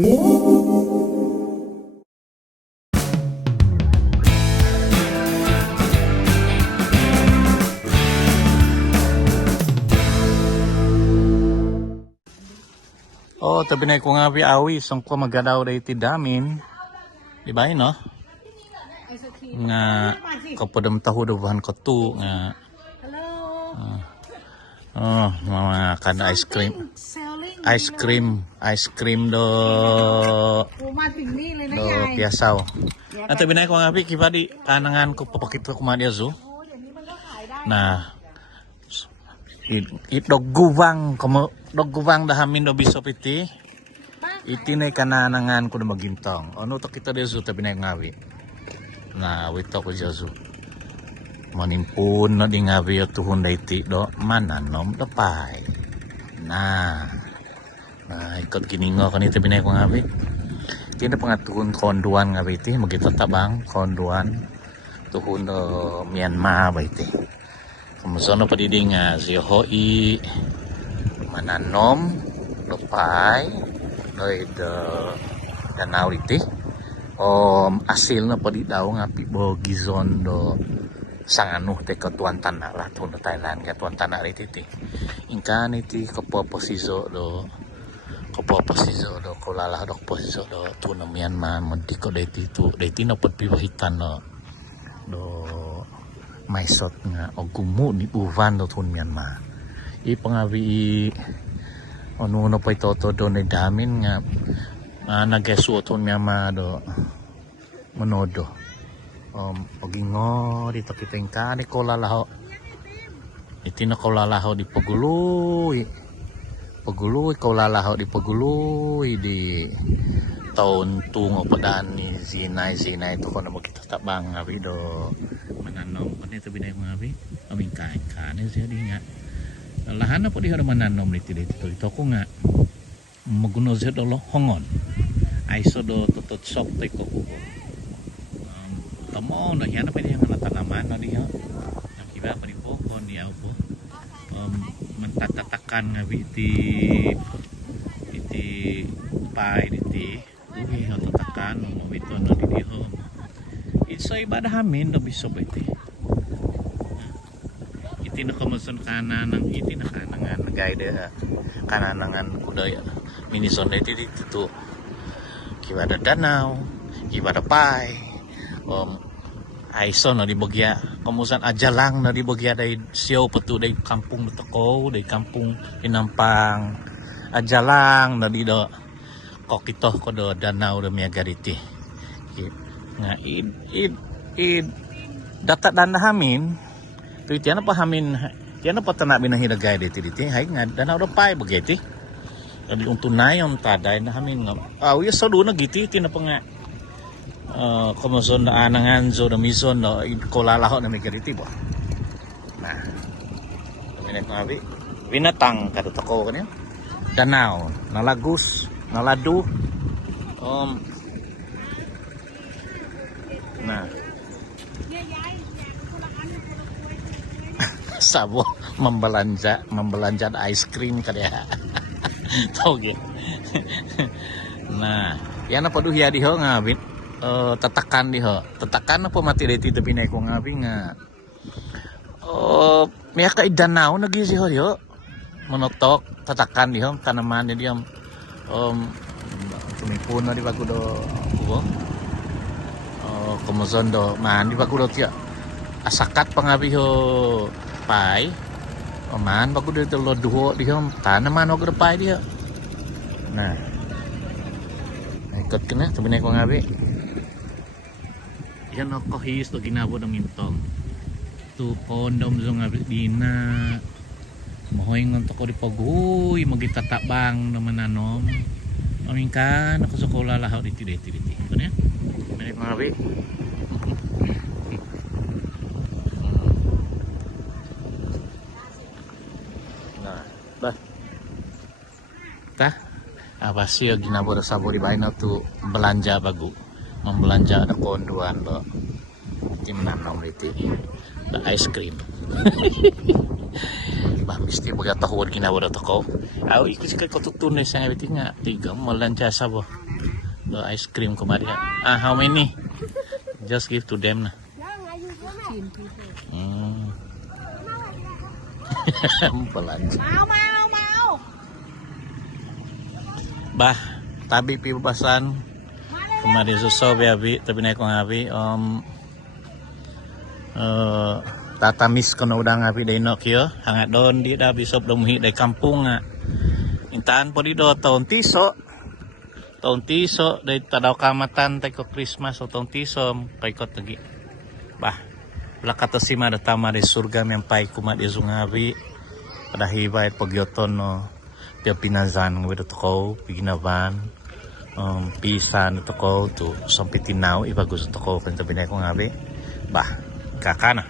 Oh, tabi na ko nga awi, song ko magadaw rin iti damin. Di ba yun, no? Nga, kapadam taho dawahan ko to, nga. Mga kada ice cream. Ice cream do piasaw. At tabi na ko nga kibadi, kanangan ko papakita ko madi azo. Nah, dogguwang dahamin do bisop iti nay kananangan ko na magintong ano to kita desu tabi na ngawi na wito ko jazu manimpun na di ngawi yo tuhon da iti do mananom da pay na ikot giningo kanito tabi na ko ngawi kina pangatuhon konduan ngawi iti magitatabang konduan tuhon do Myanmar ba iti kumusono pa didi nga si hoi mananom lupay doy the danau iti asil na pa di daw nga pibo gizon do sanganu te katuan tanah lah to Thailand katuan tanah iti ingkan iti kapoposizo do kulala do posizo do to na Myanmar mendiko deti tu deti na pud piwahitan do maisot nga o gumu ni uvan do tun Myanmar ipangawi ano pa ito do na damin nga nag-esu tun Myanmar do monodo o gingo dito kita ingka ni kolalaho iti na kolalaho di paguluy kolalaho di paguluy di taon tungo padaan ni Zinay ito ko na magkita tabang ngawi do mananom kanito binay mga ngawi aming kain siya di nga lahan na po di hara mananom niti dito ito ko nga maguno siya do hongon ay so do tutot sok tay ko tamo no yan na pwede yung natanaman no di ha nakiba pa rin po kon di ako po mantatatakan nga iti pay iti uwi ho tatakan no mawito no di ho it's ay badahamin no biso ba iti na kamason kananang iti na kanangan guide kananangan kuday minison iti dito kibada danau kibada pay aiso no di bagya kamusan aja lang no di bagya day siyo patu day kampung Toko day kampung Pinampang aja lang no di do kokito ko do danau do miagariti nga id data danahamin tiyan na pa hamin tiyan na pa tanabi ng hilagay dito hay nga danau do pay bageti jadi untuk nayon taday na hamin nga yes so do na giti na pa nga kumuson na anangan so na mison no kolalaho na migariti bo nah kami nabi winatang kadutako kanyo danau nalagus naladu nah sabo membelanja ice cream kaya tau gitu nah yan na paduh ya diho nga tatakan diho tatakan na po mati dito pinay ko nga nga may kay danau nagisi ho diho monotok tatakan diho tanaman ni diho tumipuno di bago do kumuson do man di bago do tiya asakat pangabi ho pay man bago dito lo duho diho tanaman og pay diho nah ikot kena tabinay ko ngabi yan ako his to ginabo ng mintong to kondom so ngabi dina mahoingon to ko di paghuy magitatabang naman nanom aming ka nakusukola lahaw dito ito niya tabinay ko ngabi bah tah apa sih ginabo da sabori bayi na tu belanja bagu membelanja ada konduan lo tim nanam iti da ice cream bah mesti baga tahuan ginabo da toko au ikut sikay kotutunay sa ngabiti nga tiga melanja sabo The ice cream kumari. How many? Just give to them na. Pelanja. Mau. Bah, tabi pibasan. Kumari suso abi, tabi na ko abi. Tatamis ko na udang abi day no kyo. Hangat doon di da bisop dumuhi day kampung nga. Intaan po di do taon tiso. Taon tiso day tadaw kamatan tay ko Christmas o taon tiso kay ko tagi. Bah, wala katasima da tama day surga men pai kumadi zungabi. Pada hibay pagyoton no pia pinazan ng ko piginavan pisan to ko to sampitinaw ibagus to ko kan tabi na ko ngabi. Bah, kakana.